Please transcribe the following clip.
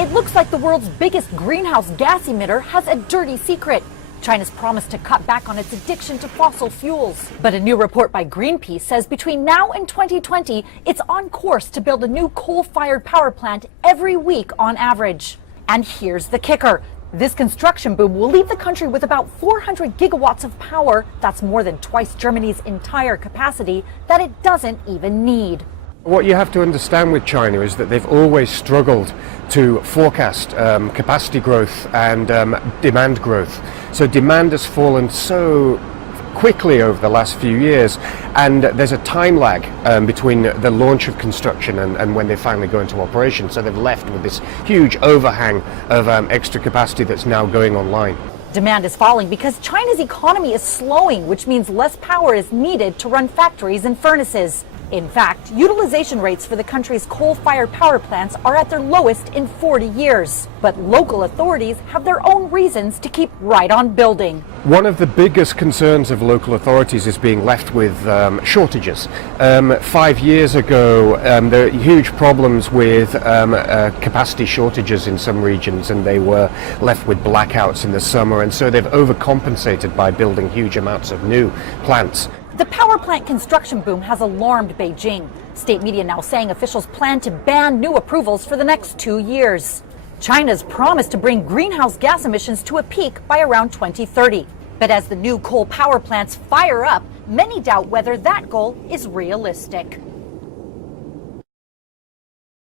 It looks like the world's biggest greenhouse gas emitter has a dirty secret. China's promised to cut back on its addiction to fossil fuels. But a new report by Greenpeace says between now and 2020, it's on course to build a new coal-fired power plant every week on average. And here's the kicker. This construction boom will leave the country with about 400 gigawatts of power. That's more than twice Germany's entire capacity that it doesn't even need. What you have to understand with China is that they've always struggled to forecast capacity growth and demand growth. So demand has fallen so quickly over the last few years, and there's a time lag between the launch of construction and when they finally go into operation. So they've left with this huge overhang of extra capacity that's now going online. Demand is falling because China's economy is slowing, which means less power is needed to run factories and furnaces. In fact, utilization rates for the country's coal-fired power plants are at their lowest in 40 years. But local authorities have their own reasons to keep right on building. One of the biggest concerns of local authorities is being left with shortages. 5 years ago, there were huge problems with capacity shortages in some regions, and they were left with blackouts in the summer, and so they've overcompensated by building huge amounts of new plants. The power plant construction boom has alarmed Beijing. State media now saying officials plan to ban new approvals for the next 2 years. China's promised to bring greenhouse gas emissions to a peak by around 2030. But as the new coal power plants fire up, many doubt whether that goal is realistic.